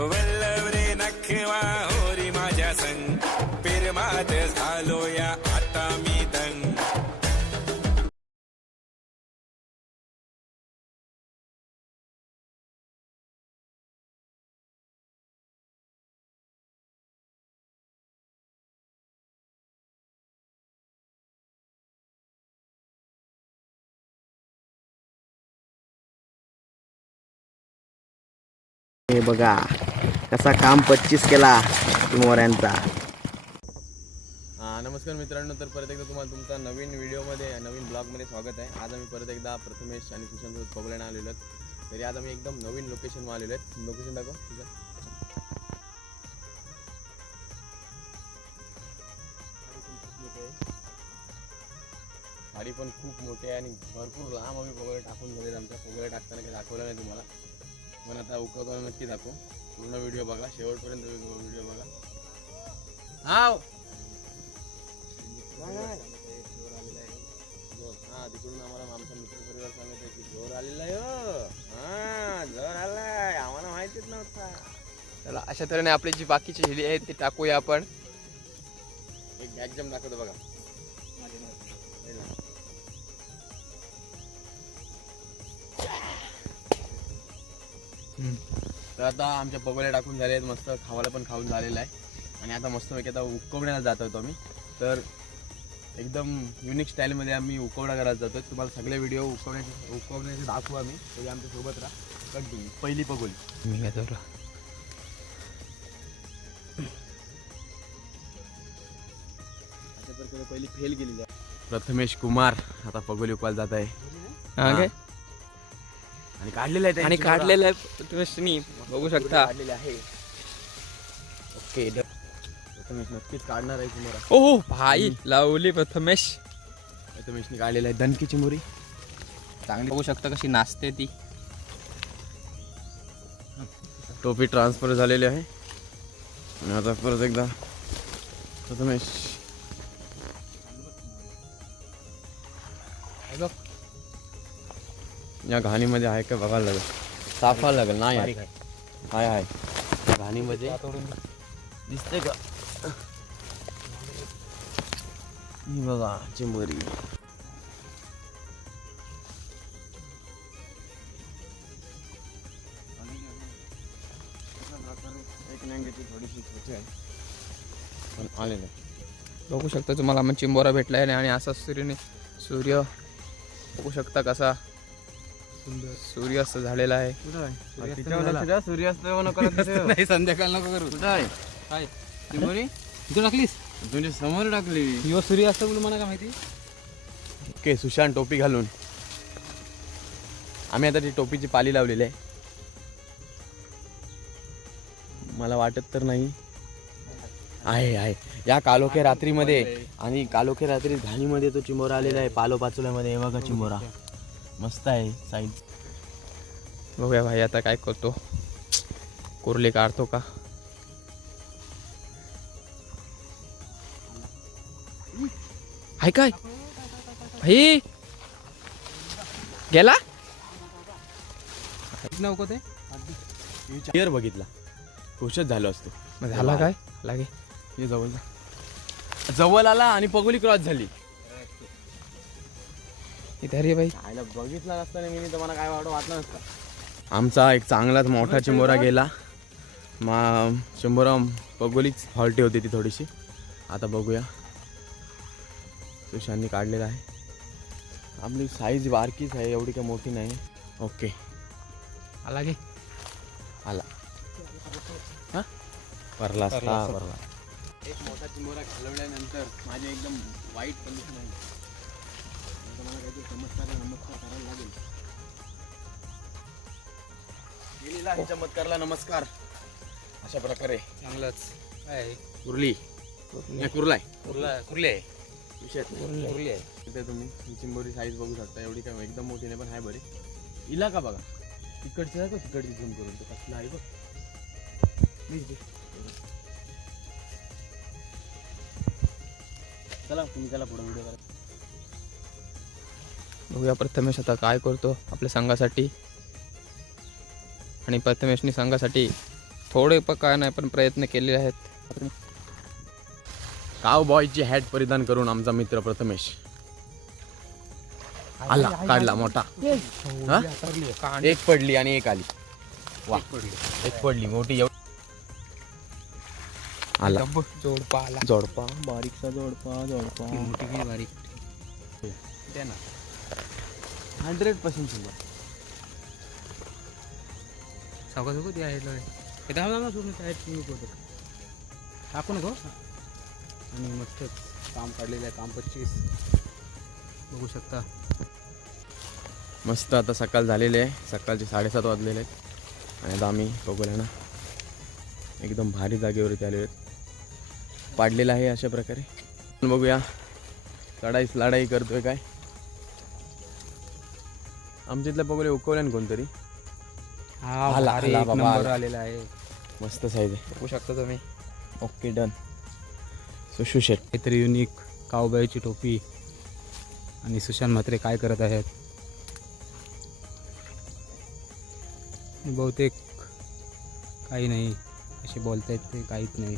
वल्लभ रे नखवा होरी माझ्या संग पिरमात झालो या आता मी दंग. हे बघा कसा काम 25 केला मोऱ्यांचा. नमस्कार मित्रांनो, तर परत एकदा तुम्हाला तुमचा नवीन व्हिडिओमध्ये नवीन ब्लॉगमध्ये स्वागत आहे. आज आम्ही परत एकदा प्रथमेश आणि सुशांतसोबत पबल्याने आलेलो आहेत. तरी आज आम्ही एकदम नवीन लोकेशनवर आलेलो आहेत. लोकेशन दाखव तुझं. गाडी पण खूप मोठी आहे आणि भरपूर लांब आम्ही पगोले टाकून झालेत. आमच्या पगोले टाकताना काही दाखवलं नाही तुम्हाला, पण आता उकळताना नक्की दाखव. पूर्ण व्हिडिओ बघा, शेवटपर्यंत व्हिडिओ बघा. हा तिकडून आम्हाला आमचा मित्र परिवार सांगत आहे की जोर आलेला आहे. हा जोर आलाय, आम्हाला माहितीच नव्हता. चला अशा तऱ्हेने आपली जी बाकीची हिली आहेत ती टाकूया आपण. एक बॅग जम दाखवतो बघा. तर आता आमच्या पगोल्या टाकून झाले आहेत, मस्त खावायला पण खाऊन झालेलं आहे. आणि आता मस्तपैकी आता उकवण्याला जात होतो आम्ही. तर एकदम युनिक स्टाईलमध्ये आम्ही उकवडा करायला जातो. तुम्हाला सगळे व्हिडिओ उकवण्याचे दाखवू आम्ही. तरी आमच्या सोबत राहा. कंटिन्यू. पहिली पगोली मी घेतो. अशा प्रकारे पहिली फेल गेलेली आहे. प्रथमेश कुमार आता पगोली उकवायला जात आहे. आणि काढलेलं आहे आणि काढलेलं आहे तुम्ही बघू शकता. काढलेले आहे. ओके, प्रथमेश नक्कीच काढणार आहे कुमार. ओ भाई लावली प्रथमेश. प्रथमेशने काढलेलं आहे दणकीची मुरी. चांगली बघू शकता कशी नाचते ती. टोपी ट्रान्सफर झालेली आहे. आणि आता परत एकदा प्रथमेश. या घाणीमध्ये आहे का बघायला लागेल, साफायला लागेल. नाही आहे, हाय हाय घाणीमध्ये दिसते का? ही बघा चिंबोरी. थोडीशी छोटी आहे पण आलेलं. बघू शकता तुम्हाला मग चिंबोरा भेटलाय आणि असा सूर्य बघू शकता कसा सूर्यास्त झालेला आहे. सूर्यास्त नाही संध्याकाळ नको करू. कुठं आहे काय चिंबोरी तू टाकलीस? तुझ्या समोर टाकली. यो सूर्यास्त बोलू मला काय माहिती. ओके, सुशांत टोपी घालून आम्ही आता ती टोपीची पाली लावलेली आहे. मला वाटत तर नाही आहे आहे या कालोखे रात्रीमध्ये. आणि कालोखे रात्री घाणीमध्ये तो चिंबोरा आलेला आहे पालो पाचोल्यामध्ये. हे बघा चिंबोरा मस्त आहे साईज. बघूया भाई आता काय करतो. कुर्ली काढतो का? हाय काय भाई गेला नको ते क्लिअर बघितला खुशच झालो असतो. झाला काय लागे. हे जवळ आला आणि पगोली क्रॉस झाली. इथे भाई आयला बघितला नसताना मी तर मला काय वाटलं नसतं. आमचा एक चांगलाच मोठा चिंबोरा गेला. चिंबोरा पगोलीच फॉल्टी होती ती थोडीशी. आता बघूया. सुशांतनी काढलेला आहे. आपली साईज बारकीच आहे, एवढी काही मोठी नाही. ओके आला गे आला. हां भरला असता भरला. एक मोठा चिंबोरा घालवल्यानंतर माझी एकदम वाईट कंडिशन आहे. मला काहीतरी नमस्कार करायला लागेल. गेलेला आहे चमत्कारला नमस्कार. अशा प्रकारे चांगलंच काय कुर्ली कुर्ला कुर्ली आहे विषय कुर्ली आहे. तिथे तुम्ही ही चिंबोरी साईज बघू शकता. एवढी काय एकदम मोठी नाही पण आहे बरी. हिला का बघा तिकडची आहे का तिकडची झूम करून तो कसला आहे बघ. चला तुम्ही त्याला पुढे व्हिडिओ करा. बघूया प्रथमेश आता काय करतो आपल्या संघासाठी. आणि प्रथमेशनी संघासाठी थोडे पण काय नाही पण प्रयत्न केलेले आहेत. काव बॉयची हॅट परिधान करून आमचा मित्र प्रथमेश आला, काढला मोठा. हा? एक पडली आणि एक आली. वा, एक पडली मोठी. आला जोडपा आला. जोडपा, बारीकसा जोडपा. मोठी की बारीक. द्या ना. 100% सुंदर. सावकासोबत यायला हे धावणार सोडून काय टाकू नको. आणि मस्त काम काढलेलं आहे. काम 25 बघू शकता. मस्त आता सकाळ झालेली आहे. सकाळचे 7:30 वाजलेले आहेत आणि आता आम्ही बघूया ना एकदम भारी जागेवरती आलेलो आहेत. पाडलेलं आहे अशा प्रकारे. बघूया लढाई करतोय काय. आमच्या इथल्या बघूया उकवल्या ना कोणतरी. आला बाबा, नंबर आलेला आहे. मस्त साईज आहे. बघू शकता तुम्ही. Okay done. सुशू शेट काहीतरी युनिक कावबाईची टोपी. आणि सुशांत म्हात्रे काय करत आहेत बहुतेक काही नाही असे बोलतायत ते, काहीच नाही.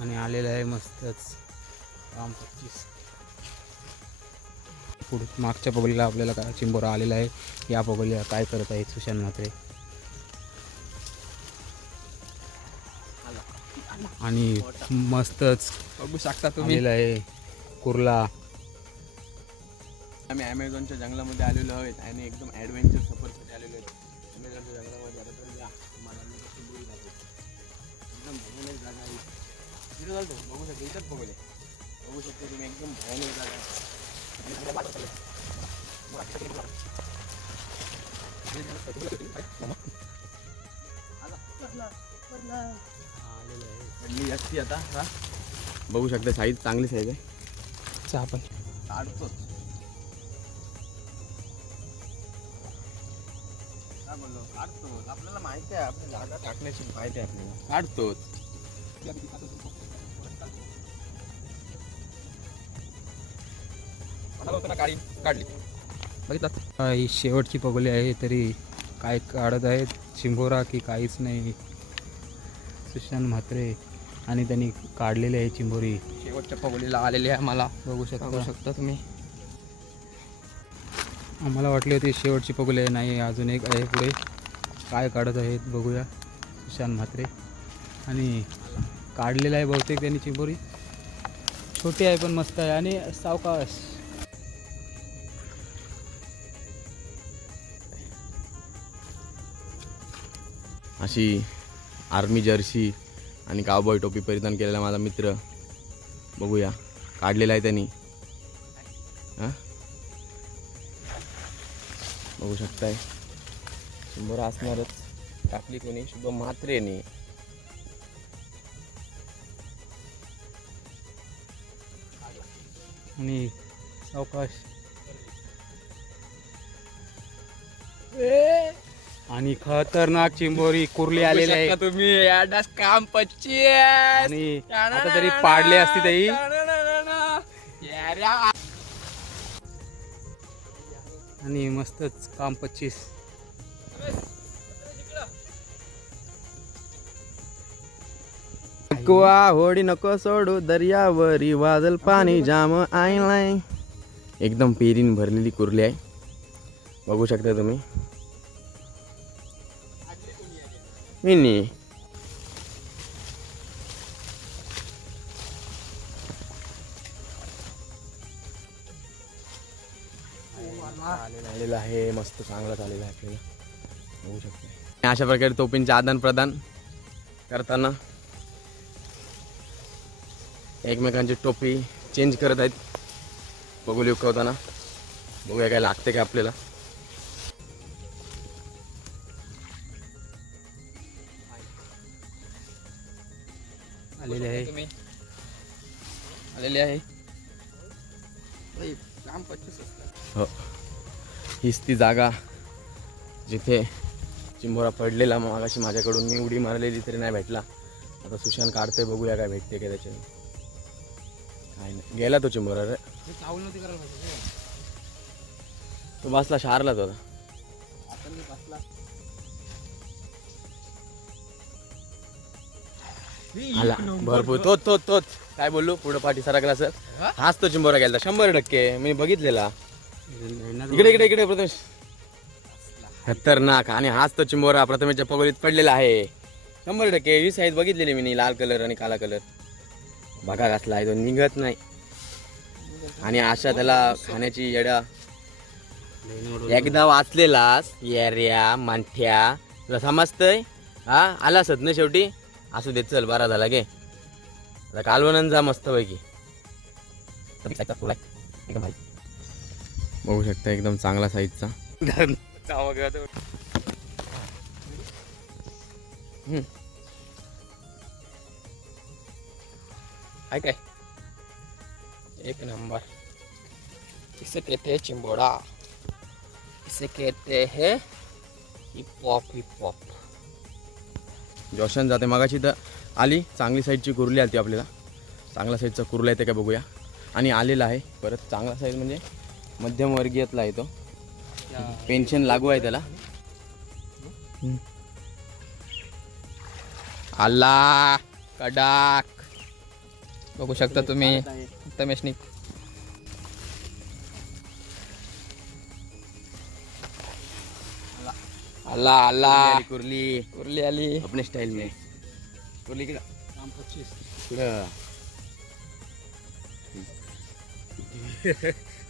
आणि आलेलं आहे मस्तच काम 25. पुढे मागच्या पगडीला आपल्याला काय चिंबोरा आलेला आहे. या पगडीला काय करत आहेत सुशांत म्हात्रे. आणि मस्तच बघू शकता तुम्ही. आलेलं आहे कुर्ला. आम्ही ॲमेझॉनच्या जंगलामध्ये आलेलो आहोत आणि एकदम ॲडव्हेंचर सफरसाठी आलेलो आहेत. ॲमेझॉनच्या जंगलामध्ये आलं तर या तुम्हाला मी कशी बोलली जाते. एकदम भयानक जागा आहे. तिथे चालतो बघू शकता. इथंच बघूया. बघू शकता तुम्ही एकदम भयानक जागा आहे. पडली असती आता. हा बघू शकता साईज चांगली साईज आहे. आपण काढतोच. काय बोललो काढतोच. आपल्याला माहिती आहे आपली जागा टाकण्याची माहिती आहे आपल्याला. काढतोच. काढली बघितलं. ही शेवटची पगोली आहे तरी काय काढत आहेत चिंबोरा की काहीच नाही. सुशांत म्हात्रे आणि त्यांनी काढलेली आहे चिंबोरी. शेवटच्या पगोलीला आलेली आहे मला. बघू शकता तुम्ही. आम्हाला वाटली होती शेवटची पगोली आहे. नाही, अजून एक आहे पुढे. काय काढत आहेत बघूया सुशांत म्हात्रे. आणि काढलेलं आहे बहुतेक त्यांनी चिंबोरी. छोटी आहे पण मस्त आहे आणि सावकाश. अशी आर्मी जर्सी आणि कावबॉय टोपी परिधान केलेला माझा मित्र बघूया काढलेला आहे त्यांनी. हां बघू शकताय. चिंबोरा असणारच. टाकली कोणी शुभम म्हात्रेने. आणि सावकाश. आणि खतरनाक चिंबोरी कुर्ली आलेली आहे. तुम्ही याडास काम 25. आणि आता तरी पाडली असती तरी. आणि मस्तच काम 25. कुवा होडी नको सोडू दर्यावरी वादल पाणी जाम आईलाय. एकदम पेरीन भरलेली कुर्ली आहे. बघू शकता तुम्ही. मिनी आलेला आहे. मस्त चांगला झालेला आहे आपल्याला. बघू शकता. अशा प्रकारे टोपींचे आदान प्रदान करताना एकमेकांची टोपी चेंज करत आहेत. बघू लिवकवताना. बघूया काय लागते का आपल्याला. आलेली आहे. आलेली आहे. काम 25 हो, हीच ती जागा जिथे चिंबोरा पडलेला मागाशी माझ्याकडून. मी उडी मारलेली तरी नाही भेटला. आता सुशांत काढतोय. बघूया काय भेटते का त्याच्यात. काय नाही गेला तो चिंबोरा रे. तो बसला शारला तो आता. आला भरपूर तोच काय बोललो पुढं पाठी सरकला सर हाच तो चिंबोरा गेला 100% मी बघितलेला. इकडे प्रथमेश खतरनाक. आणि हाच तो चिंबोरा प्रथमेशच्या पगोलीत पडलेला आहे 100%. ही साईज बघितलेली मी लाल कलर आणि काला कलर. बघा घातला आहे तो निघत नाही. आणि अशा त्याला खाण्याची येडा एकदा वाचलेलास येऱ्या मांठ्या तुला समजतंय हा आला असत ना शेवटी. असू दे चल बरा झाला गे आता कालवणन जा मस्त पैकी. बघू शकता एकदम चांगला साईजचा. आहे काय एक नंबर. इसे कहते हैं चिंबोड़ा, इसे कहते हैं हिप हॉप. जोशन जाते मगाशी तर आली चांगली साईजची कुर्ली आली आपल्याला. चांगला साईजचा कुर्ला येते का बघूया. आणि आलेला आहे परत चांगला साईज म्हणजे मध्यम वर्गीयातला आहे तो. पेन्शन लागू आहे त्याला. आला कडाक बघू शकता तुम्ही. तमेशनी आला कुर्ली आली अपने स्टाइल में. कुर्ली किती काम 25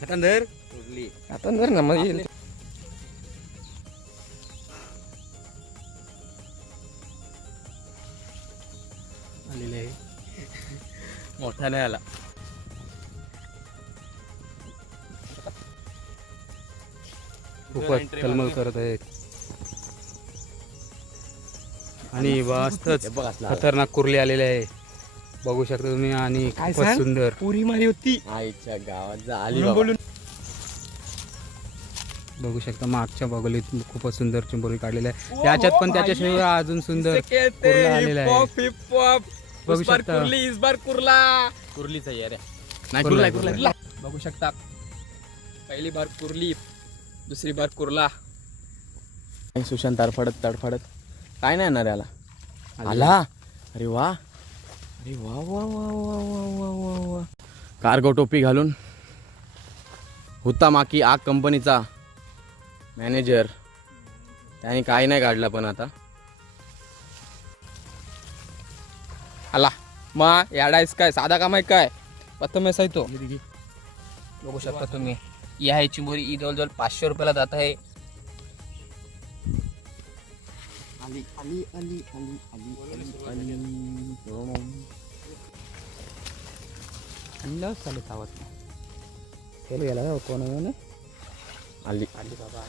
हातांदर कुर्ली हातांदर ना मग आलेले आहे. मोठा नाही आला. खूपच तलमल करत आहेत. आणि वास्तच खतरनाक कुर्ली आलेले आहे बघू शकता तुम्ही. आणि खूपच सुंदर पुरी मारी होती आईच्या गावात आली बघू शकता. मागच्या बगलीत खूपच सुंदर चिंबोरी काढलेली आहे. याच्यात पण त्याच्याशिवाय अजून सुंदर कुर्ला आलेला आहे बघू शकता. इस बार कुर्लीचा यार नाही. बघू शकता पहिली बार कुर्ली दुसरी बार कुर्ला. सुशांत तडफडत काय नाही येणार याला. आला अरे वा अरे वा वा वा वा वा वा वा वा. कार्गो टोपी घालून होता माकी आग कंपनीचा मॅनेजर. त्याने काय नाही काढला पण आता आला मग याडायस काय साधा काम आहे काय प्रथमेश आहे तो. बघू शकता तुम्ही. ही आहे चिंबोरी. ही जवळजवळ 500 रुपयाला जात आहे. आली आली आली आली आली आली अंदाज चालत आवाज केलं गेला कोण आली आली बाबा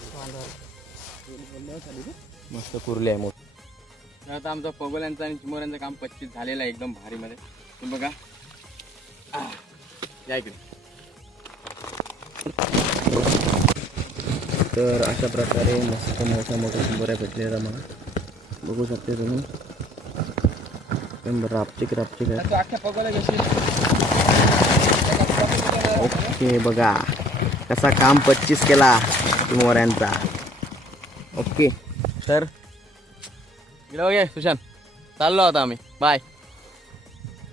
मस्त कुर्ली आहे मोठी. तर आता आमचा पगोल्यांचा आणि चिमोऱ्यांचं काम 25 झालेलं आहे एकदम भारीमध्ये. तुम्ही बघा या इकडे. तर अशा प्रकारे मस्त मोठ्या चिंबोऱ्या भेटलेल्या मला बघू शकते तुम्ही. रापचिक आहे. अख्ख्या पगोला घेशील. ओके बघा कसा काम 25 केला चिंबोऱ्यांचा. ओके तर इकडे बघे सुशांत चाललो आता आम्ही. बाय.